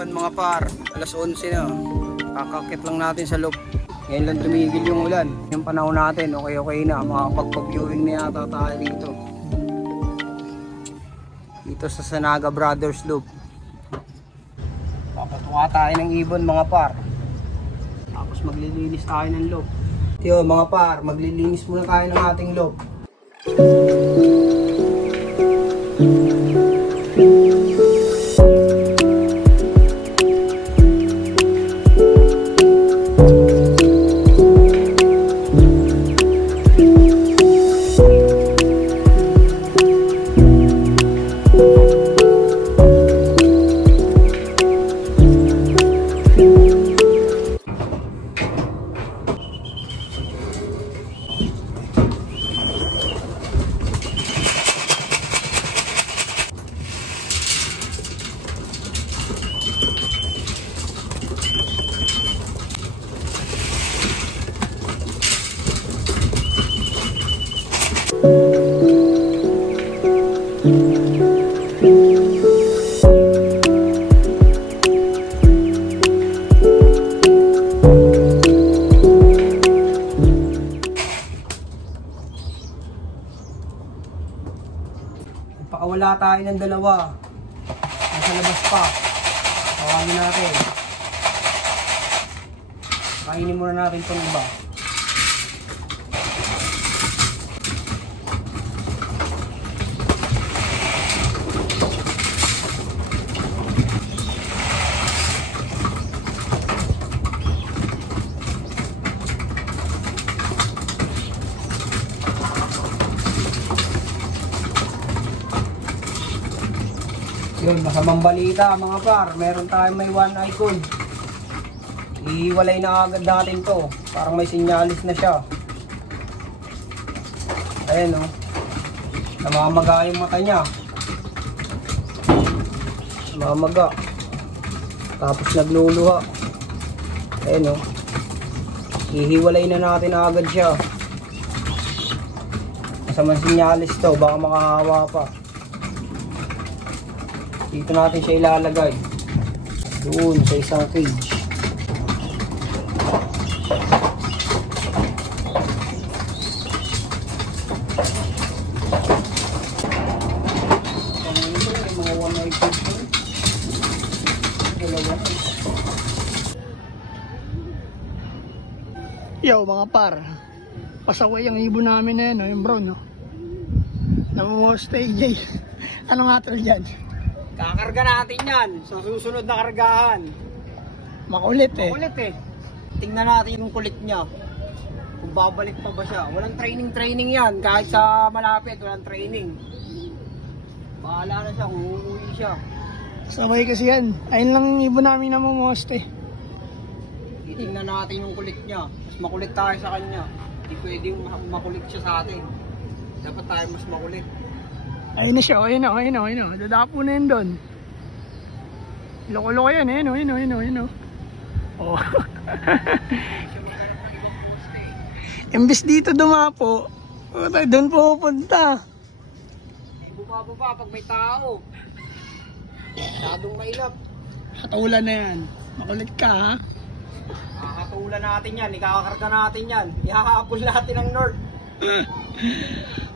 Ayun mga par, alas 11 na. Kakakit lang natin sa loop. Ngayon lang tumigil yung ulan. Yung panahon natin, okay na. Makakapag-viewing na yata tayo dito. Dito sa Sanaga Brothers Loop. Papatuka tayo ng ibon mga par. Tapos maglilinis tayo ng loop. Tiyo mga par, maglilinis muna tayo ng ating loop. Pakawala tayo ng dalawa. Nasa labas pa. Tawagin natin. Kainin muna natin itong iba. Yun, masamang balita mga par, meron tayong may one icon. Ihiwalay na agad natin to, parang may sinyalis na siya. Ayan o, namamaga yung mata niya. Namamaga. Tapos nagluluha. Ayan o, ihiwalay na natin agad siya. Masamang sinyalis to, baka makahawa pa. Dito natin siya ilalagay. Doon sa isang cage. Yo mga par, pasaway ang ibon namin na yan, yung brown, no? Namumustay Jay. Ano nga tol yan? Kakarga natin yan sa susunod na kargahan. Makulit eh. Makulit eh. Tingnan natin yung kulit niya. Kung babalik pa ba siya. Walang training yan. Kahit sa malapit, walang training. Bahala na siya kung uuwi siya. Sabay kasi yan. Ayun lang yung ibon namin namumuste. Titingnan natin yung kulit niya. Mas makulit tayo sa kanya. Hindi pwedeng makulit siya sa atin. Dapat tayo mas makulit. Ayun na siya, ayun na. Dadapo na yun doon. Loko-loko yan, ayun. Oh. Imbes dito dumapo, doon pupunta. Bumababa pag may tao. Masyadong mailap. Hatulan na yan. Makulit ka ha. Kakatulan natin yan, ikakarga natin yan. Ihahabol natin ang north.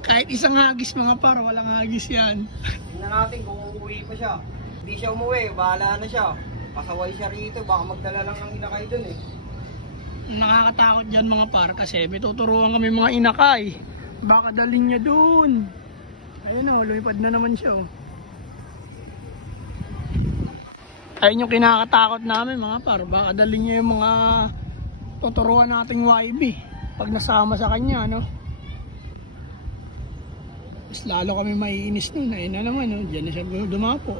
Kahit isang hagis mga par, walang hagis yan. Tingnan natin kung uuwi pa siya. Hindi siya umuwi, bahala na siya. Pasaway siya rito, baka magdala lang ng inakay dun eh. Nakakatakot dyan mga par kasi may tuturuan kami mga inakay. Baka dalhin niya dun. Ayun o, lumipad na naman siya o. Ayun yung kinakatakot namin mga par. Baka dalhin niya yung mga tuturuan nating YB pag nasama sa kanya, no? Mas lalo kami maiinis nun. Ayun na naman, no? Diyan na siya dumapo.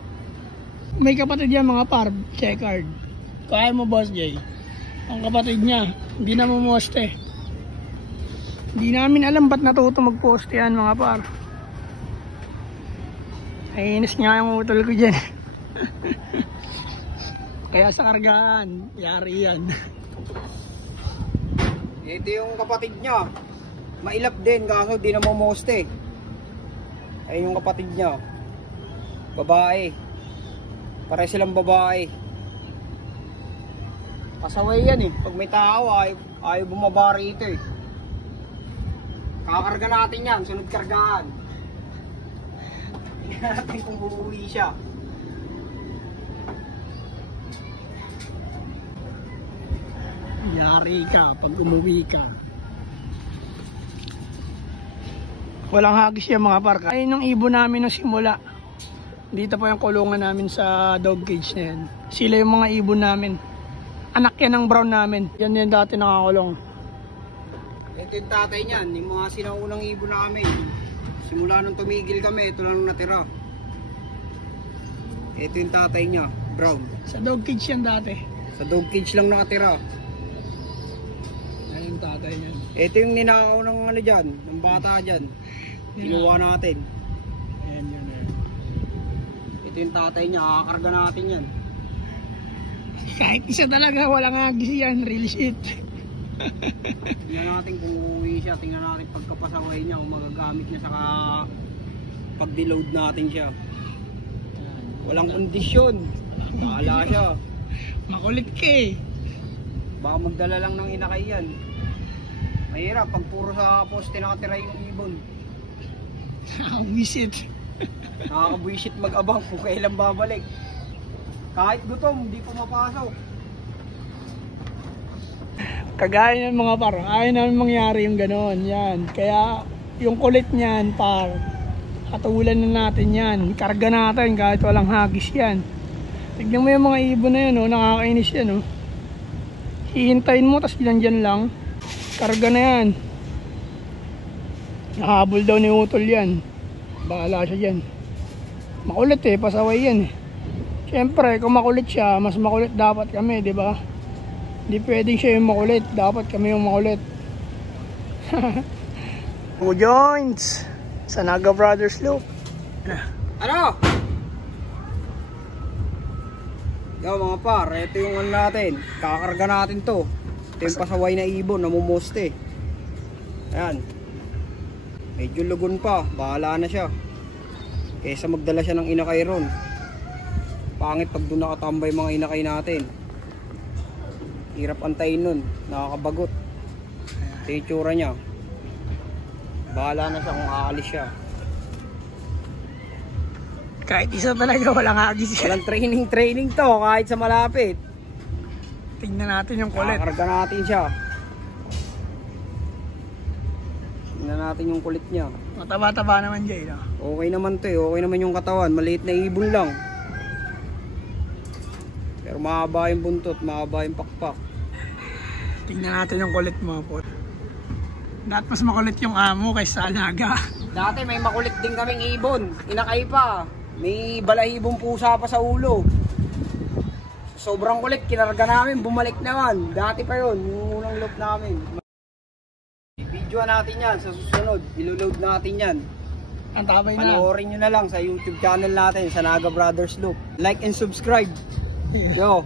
May kapatid yan mga par, checkered. Kaya mo boss Jay. Ang kapatid niya, hindi na mumuste. Hindi namin alam ba't natuto magposte yan mga par. Naiinis nga yung utol ko dyan. Kaya sa kargaan, yari yan. Ito yung kapatid niya. Mailap din kaso di na mumuste. Ayun yung kapatid niya. Babae. Pare silang babae. Pasaway yan eh. Pag may tao, ayaw bumaba rito eh. Kakarga natin yan, sunod kargaan. Tingnan natin kung uuwi siya. Yari ka pag umuwi ka. Walang hagis yan mga par. Ayun yung ibon namin nung simula. Dito po yung kulungan namin sa dog cage na yan. Sila yung mga ibon namin. Anak yan ng brown namin. Yan yan dati nakakulong. Ito yung tatay niyan, yung mga sinaunang ibon namin. Simula nung tumigil kami, ito lang natira. Ito yung tatay niya, brown. Sa dog cage yan dati. Sa dog cage lang nakatira. Ayun yung tatay niyan. Ito yung ninakaw ng ano dyan, ng bata dyan. Kinuha natin. Ayan yun. Ito yung tatay niya, kakakarga natin yan. Kahit isa talaga, walang hagis yan. Real shit. Tingnan natin kung uuwi siya, tingnan natin pagkapasaway niya, kung magagamit niya saka pag-deload natin siya. Walang kondisyon. Bahala siya. Makulit ka eh. Baka magdala lang ng inakay yan. Mahirap pag puro sa poste nakatira yung ibon. Wisit. Nakakabwisit mag-abang kung kailan babalik. Kahit gutom, hindi pumapasok. Kagaya ng mga par, ayaw namin mangyari yung gano'n. Yan. Kaya yung kulit niyan par, katulan na natin yan. Karga natin kahit walang hagis yan. Tignan mo yung mga ibon na yun, oh, nakakainis yan. Oh. Hihintayin mo, tapos dyan lang. Karga na yan. Nahabol daw ni Utol yan. Bahala siya dyan. Makulit eh, pasaway yan eh. Siyempre, kung makulit siya, mas makulit dapat kami, di ba? Hindi pwedeng siya yung makulit, dapat kami yung makulit. Two joints sa Naga Brothers Loop. Ano? Yo mga par, ito yung ano natin. Kakarga natin to. Ito yung pasaway na ibon, namumuste. Ayan. Medyo lugon pa, bahala na siya. Kesa magdala siya ng inakay ron. Pangit pag doon nakatambay mga inakay natin. Hirap antayin nun, nakakabagot. Ito yung tsura niya. Bahala na siya kung aalis siya. Kahit isa talaga walang hagis yan. Walang training to kahit sa malapit. Tingnan natin yung kulit. Kakarga natin siya. Tingnan natin yung kulit niya. Mataba-taba naman Jay, no? Okay naman to eh, okay naman yung katawan. Maliit na ibon lang. Pero mahaba yung buntot, mahaba yung pakpak. Tingnan natin yung kulit mo po. Dapat mas makulit yung amo kaysa alaga. Dati may makulit din kaming ibon. Inakay pa. May balahibong pusa pa sa ulo. Sobrang kulit, kinarga namin, bumalik naman. Dati pa yun, yung unang loop namin. I-videoan natin yan sa susunod. Iloload natin yan. Ang tabay na. Panoorin nyo na lang sa YouTube channel natin, sa Naga Brothers Loop. Like and subscribe. Yo.